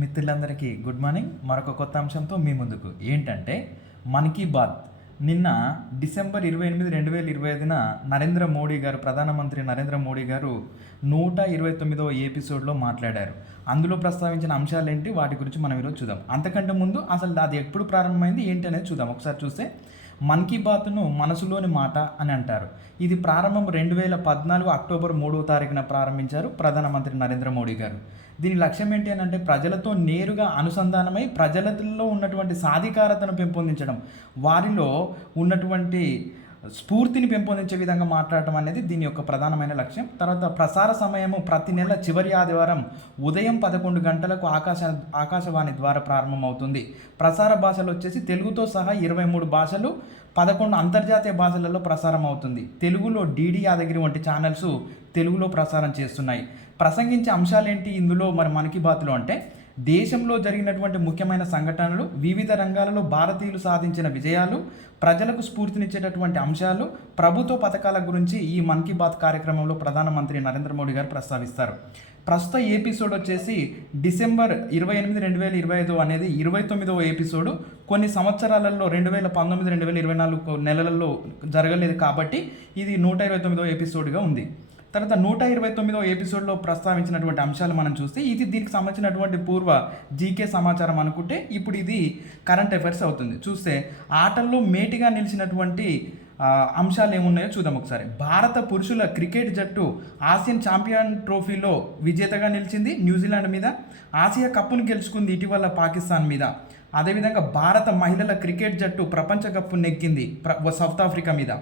మిత్రులందరికీ good morning. మరొక కొత్త అంశంతో మీ ముందుకు ఏంటంటే మన్ కీ బాత్. నిన్న డిసెంబర్ 28, 2025న నరేంద్ర మోడీ గారు, ప్రధానమంత్రి నరేంద్ర మోడీ గారు 129వ ఎపిసోడ్లో మాట్లాడారు. అందులో ప్రస్తావించిన అంశాలేంటి, వాటి గురించి మనం ఈరోజు చూద్దాం. అంతకంటే ముందు అసలు అది ఎప్పుడు ప్రారంభమైంది ఏంటి అనేది చూద్దాం. ఒకసారి చూస్తే మన్ కీ బాత్ను మనసులోని మాట అని అంటారు. ఇది ప్రారంభం 2014 అక్టోబర్ 3వ తారీఖున ప్రారంభించారు ప్రధానమంత్రి నరేంద్ర మోడీ గారు. దీని లక్ష్యం ఏంటి అని అంటే ప్రజలతో నేరుగా అనుసంధానమై ప్రజలలో ఉన్నటువంటి సాధికారతను పెంపొందించడం, వారిలో ఉన్నటువంటి స్ఫూర్తిని పెంపొందించే విధంగా మాట్లాడటం అనేది దీని యొక్క ప్రధానమైన లక్ష్యం. తర్వాత ప్రసార సమయము ప్రతి నెల చివరి ఆదివారం ఉదయం 11 గంటలకు ఆకాశవాణి ద్వారా ప్రారంభమవుతుంది. ప్రసార భాషలు వచ్చేసి తెలుగుతో సహా 23 భాషలు, 11 అంతర్జాతీయ భాషలలో ప్రసారం అవుతుంది. తెలుగులో డిడి యాదగిరి వంటి ఛానల్స్ తెలుగులో ప్రసారం చేస్తున్నాయి. ప్రసంగించే అంశాలేంటి ఇందులో మరి మన్ కీ బాత్లో అంటే దేశంలో జరిగినటువంటి ముఖ్యమైన సంఘటనలు, వివిధ రంగాలలో భారతీయులు సాధించిన విజయాలు, ప్రజలకు స్ఫూర్తినిచ్చేటటువంటి అంశాలు, ప్రభుత్వ పథకాల గురించి ఈ మన్ కీ బాత్ కార్యక్రమంలో ప్రధానమంత్రి నరేంద్ర మోడీ గారు ప్రస్తావిస్తారు. ప్రస్తుత ఎపిసోడ్ వచ్చేసి డిసెంబర్ 28, 2025 అనేది 29వ ఎపిసోడు. కొన్ని సంవత్సరాలలో 2019, 2024 నెలలలో జరగలేదు కాబట్టి ఇది 129వ ఎపిసోడ్గా ఉంది. తర్వాత 129వ ఎపిసోడ్లో ప్రస్తావించినటువంటి అంశాలు మనం చూస్తే ఇది దీనికి సంబంధించినటువంటి పూర్వ జీకే సమాచారం అనుకుంటే ఇప్పుడు ఇది కరెంట్ అఫైర్స్ అవుతుంది. చూస్తే ఆటల్లో మేటిగా నిలిచినటువంటి అంశాలు ఏమున్నాయో చూద్దాం ఒకసారి. భారత పురుషుల క్రికెట్ జట్టు ఆసియన్ ఛాంపియన్ ట్రోఫీలో విజేతగా నిలిచింది న్యూజిలాండ్ మీద. ఆసియా కప్పును గెలుచుకుంది ఇటీవల పాకిస్తాన్ మీద. అదేవిధంగా భారత మహిళల క్రికెట్ జట్టు ప్రపంచ కప్పు నెగ్గింది సౌత్ ఆఫ్రికా మీద.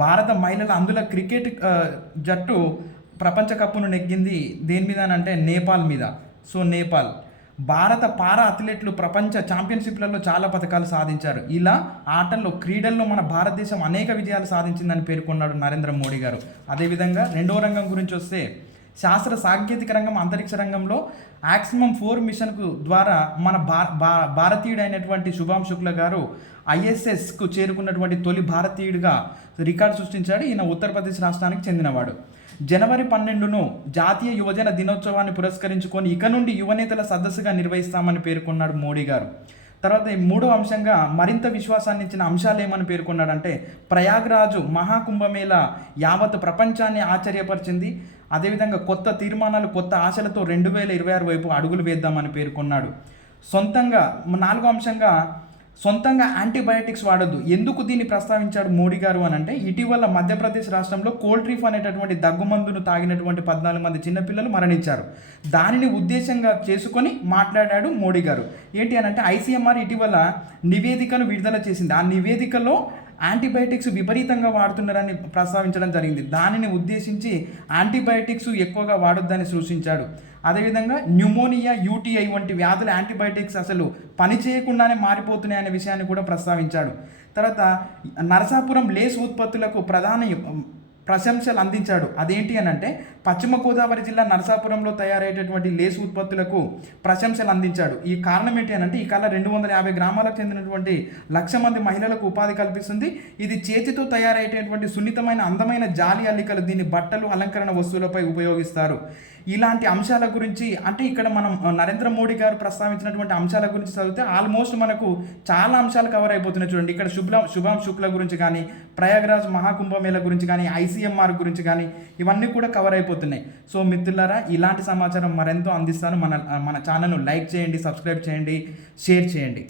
భారత మహిళల అందుల క్రికెట్ జట్టు ప్రపంచ కప్పును నెగ్గింది దేని మీద అంటే నేపాల్ మీద. సో నేపాల్. భారత పారా అథ్లెట్లు ప్రపంచ ఛాంపియన్షిప్లలో చాలా పథకాలు సాధించారు. ఇలా ఆటల్లో, క్రీడల్లో మన భారతదేశం అనేక విజయాలు సాధించిందని పేర్కొన్నాడు నరేంద్ర మోడీ గారు. అదేవిధంగా రెండవ రంగం గురించి వస్తే శాస్త్ర సాంకేతిక రంగం, అంతరిక్ష రంగంలో యాక్సిమం 4 మిషన్కు ద్వారా మన భారతీయుడైనటువంటి శుభాం శుక్లా గారు ఐఎస్ఎస్కు చేరుకున్నటువంటి తొలి భారతీయుడిగా రికార్డు సృష్టించాడు. ఈయన ఉత్తరప్రదేశ్ రాష్ట్రానికి చెందినవాడు. జనవరి 12ను జాతీయ యువజన దినోత్సవాన్ని పురస్కరించుకొని ఇక నుండి యువనేతల సదస్సుగా నిర్వహిస్తామని పేర్కొన్నాడు మోడీ గారు. తర్వాత ఈ మూడో అంశంగా మరింత విశ్వాసాన్ని ఇచ్చిన అంశాలు ఏమని పేర్కొన్నాడంటే ప్రయాగ్రాజు మహాకుంభమేళ యావత్ ప్రపంచాన్ని ఆశ్చర్యపరిచింది. అదేవిధంగా కొత్త తీర్మానాలు, కొత్త ఆశలతో 2026 వైపు అడుగులు వేద్దామని పేర్కొన్నాడు. నాలుగో అంశంగా సొంతంగా యాంటీబయాటిక్స్ వాడొద్దు. ఎందుకు దీన్ని ప్రస్తావించాడు మోడీ గారు అని అంటే ఇటీవల మధ్యప్రదేశ్ రాష్ట్రంలో కోల్ట్రీఫ్ అనేటటువంటి దగ్గుమందును తాగినటువంటి 14 మంది చిన్నపిల్లలు మరణించారు. దానిని ఉద్దేశంగా చేసుకొని మాట్లాడాడు మోడీ గారు. ఏంటి అని అంటే ఐసీఎంఆర్ ఇటీవల నివేదికను విడుదల చేసింది. ఆ నివేదికలో యాంటీబయాటిక్స్ విపరీతంగా వాడుతున్నారని ప్రస్తావించడం జరిగింది. దానిని ఉద్దేశించి యాంటీబయాటిక్స్ ఎక్కువగా వాడొద్దని సూచించాడు. అదేవిధంగా న్యూమోనియా, యూటీఐ వంటి వ్యాధుల యాంటీబయాటిక్స్ అసలు పని చేయకుండానే మారిపోతున్నాయనే విషయాన్ని కూడా ప్రస్తావించాడు. తర్వాత నరసాపురం లేస్ ఉత్పత్తులకు ప్రధాని ప్రశంసలు అందించాడు. అదేంటి అని అంటే పశ్చిమ గోదావరి జిల్లా నరసాపురంలో తయారయ్యేటటువంటి లేస్ ఉత్పత్తులకు ప్రశంసలు అందించాడు. ఈ కారణం ఏంటి అని అంటే ఈ కళ 250 గ్రామాలకు చెందినటువంటి 1,00,000 మంది మహిళలకు ఉపాధి కల్పిస్తుంది. ఇది చేతితో తయారయ్యేటటువంటి సున్నితమైన అందమైన జాలి అల్లికలు. దీన్ని బట్టలు, అలంకరణ వస్తువులపై ఉపయోగిస్తారు. ఇలాంటి అంశాల గురించి అంటే ఇక్కడ మనం నరేంద్ర మోడీ గారు ప్రస్తావించినటువంటి అంశాల గురించి చదివితే ఆల్మోస్ట్ మనకు చాలా అంశాలు కవర్ అయిపోతున్నాయి. చూడండి, ఇక్కడ శుభాం శుక్లా గురించి కానీ, ప్రయాగ్రాజ్ మహాకుంభమేళ గురించి కానీ, ఐసీఎంఆర్ గురించి కానీ ఇవన్నీ కూడా కవర్ అయిపోతున్నాయి. సో మిత్రులారా, ఇలాంటి సమాచారం మరెంతో అందిస్తాను. మన ఛానల్ను లైక్ చేయండి, సబ్స్క్రైబ్ చేయండి, షేర్ చేయండి.